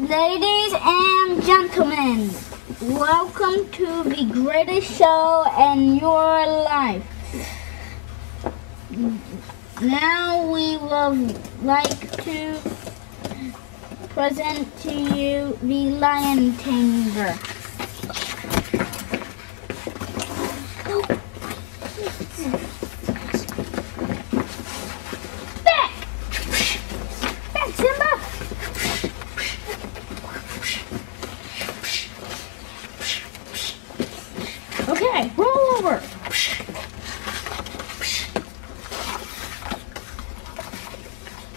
Ladies and gentlemen, welcome to the greatest show in your life. Now we would like to present to you the Lion Tamer. Back, Simba! Okay, roll over.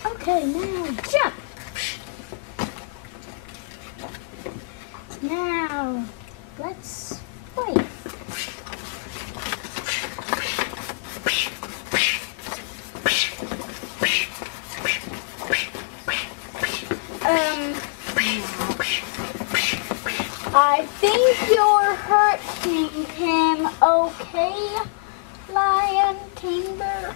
Okay, now jump. Now, let's wait. I think you're hurting him, okay, Lion Tamer?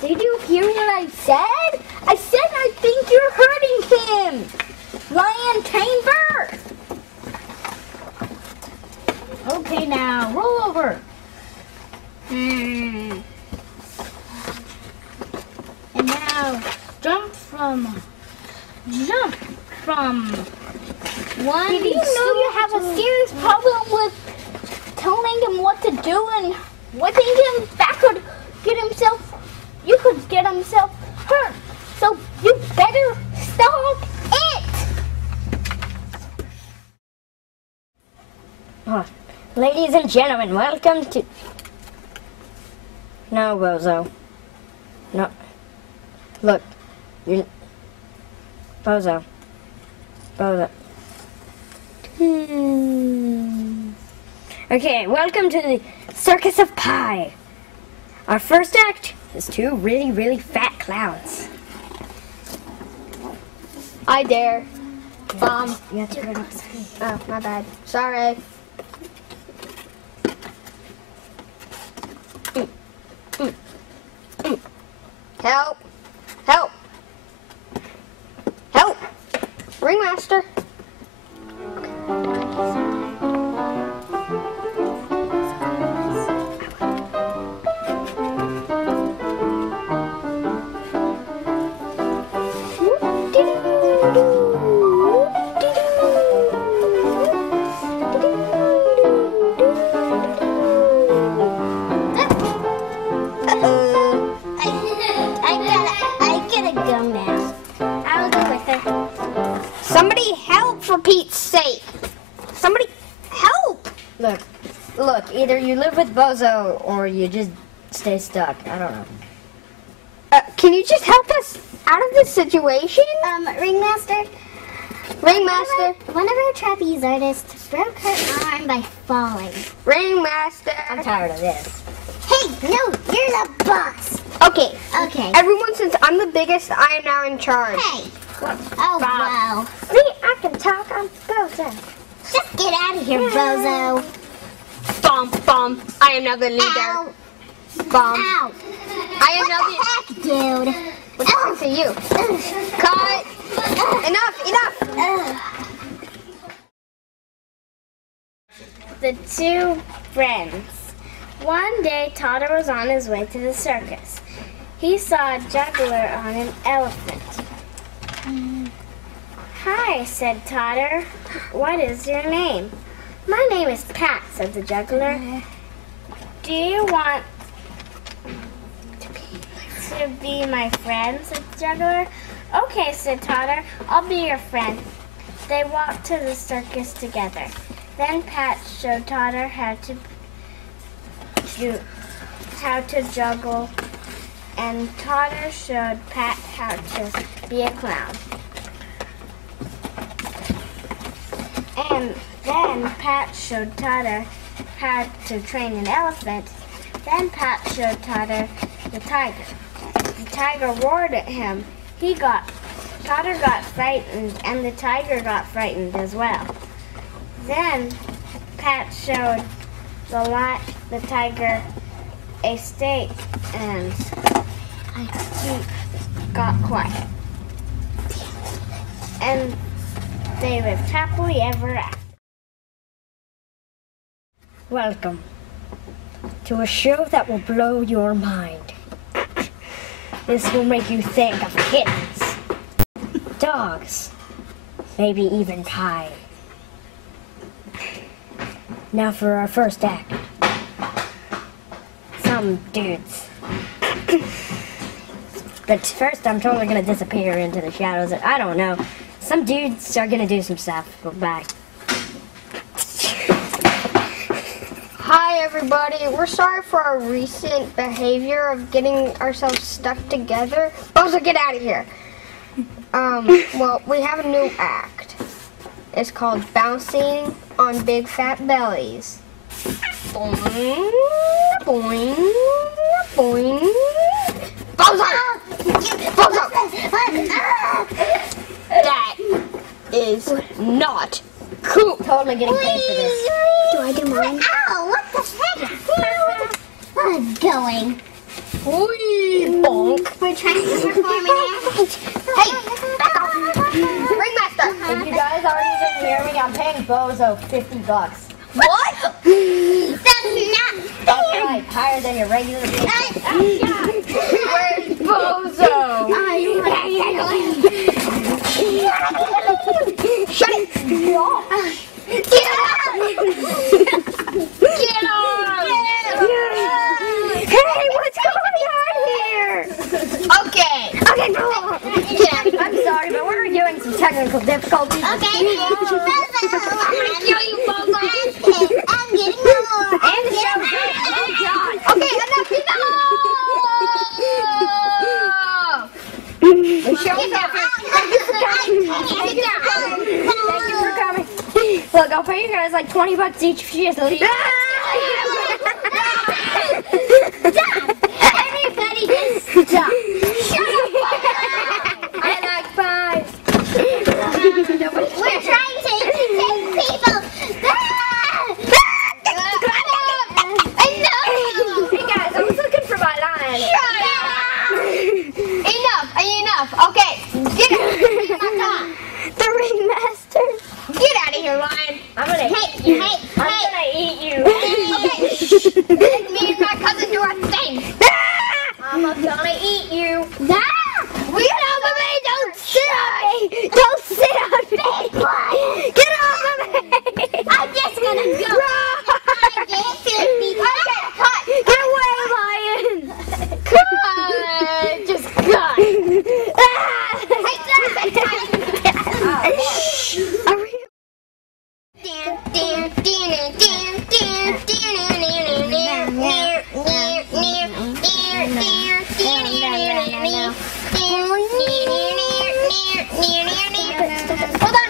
Did you hear what I said? I said I think you're hurting him, Lion Tamer. Okay, now roll over. And now jump from one. Did you know you have a serious problem with telling him what to do and whipping him back could get himself? You could get himself hurt. So you better stop it. Oh, ladies and gentlemen, welcome to. No, Bozo. No. Look, you're. Bozo. Okay, welcome to the Circus of Pie. Our first act is two really, really fat clowns. I dare. You have to put it on screen. Oh, my bad. Sorry. Help! Help! Help! Ringmaster! I gotta go now. I'll go with her. Somebody help, for Pete's sake! Somebody help! Look, either you live with Bozo or you just stay stuck. I don't know. Can you just help us out of this situation? Ringmaster. Ringmaster! One of our trapeze artists broke her arm by falling. Ringmaster! I'm tired of this. Hey, no, you're the boss. Okay. Okay. Everyone, since I'm the biggest, I am now in charge. Hey. Oh, wow. See, I can talk. I'm Bozo. Just get out of here, Bozo. Bomb. I am now the leader. Ow. Bomb. Ow. I am now What the heck, dude? What's happening to you? Cut! Enough! The two friends. One day, Totter was on his way to the circus. He saw a juggler on an elephant. Hi, said Totter. What is your name? My name is Pat, said the juggler. Do you want to be my friend, said the juggler. Okay, said Totter. I'll be your friend. They walked to the circus together. Then Pat showed Totter how to juggle, and Totter showed Pat how to be a clown. And then Pat showed Totter how to train an elephant. Then Pat showed Totter the tiger. The tiger roared at him. Totter got frightened, and the tiger got frightened as well. Then Pat showed the tiger a steak, and he got quiet. And they lived happily ever after. Welcome to a show that will blow your mind. This will make you think of kittens, dogs, maybe even pie. Now for our first act. Some dudes. But first I'm totally gonna disappear into the shadows. I don't know. Some dudes are gonna do some stuff. Goodbye. Hi everybody. We're sorry for our recent behavior of getting ourselves stuck together. Bozo, get out of here. Well, we have a new act. It's called Bouncing on Big Fat Bellies. Boing, boing, boing. Bozo! Bozo! That is not cool. Totally getting paid for this. Do I do mine? Ow, what the heck? I'm going. Wee, bonk. We're trying to perform an act. Hey, back off. Ringmaster. If you guys already didn't hear me, I'm paying Bozo $50. What? That's not That's fair. right, higher than your regular pay. Where's Bozo? Shut it! Get out! Get on! Hey, what's going on here? Okay. Okay, no. I'm sorry, but we're doing some technical difficulties. Okay, I'm gonna kill you, Bozo. I'm getting more. And the show's good. Oh, God. Okay, enough. The show's over. Thank you for coming. Look, I'll pay you guys like $20 each if you just leave. Everybody just stop. Shut up! I like pies. We're trying to entertain people. I know! Hey guys, I was looking for my line. Get out of here, the ringmaster. Get out of here, lion. I'm gonna Hey, hey, I'm hey. gonna eat you. Okay, shh. Let me and my cousin do our thing. I'm gonna eat you. Get off of me! Don't sit on me! Don't sit on me! Get off of me! I'm just gonna go. Run! Get away, lion! Cut! Just cut!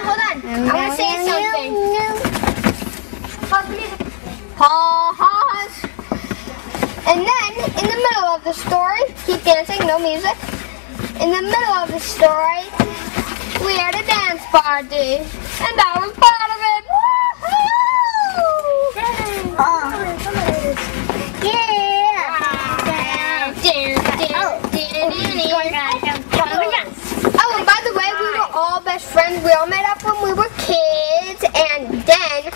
Hold on. I want to say something. Pause. And then, in the middle of the story, keep dancing, no music. In the middle of the story, we had a dance party, and I was part of it. Oh, and by the way, we were all best friends. We all met up when we were kids, and then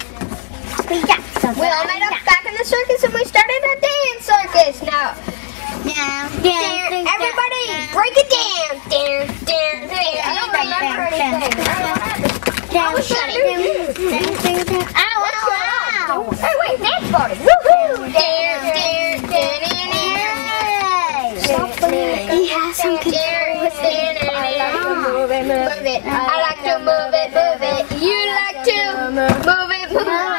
we all met up back in the circus, and we started a dance circus. Now, everybody, break it down. I don't remember anything. Hey, wait, dance party. Woohoo! He has some control with it. I like to move it. You like to move it.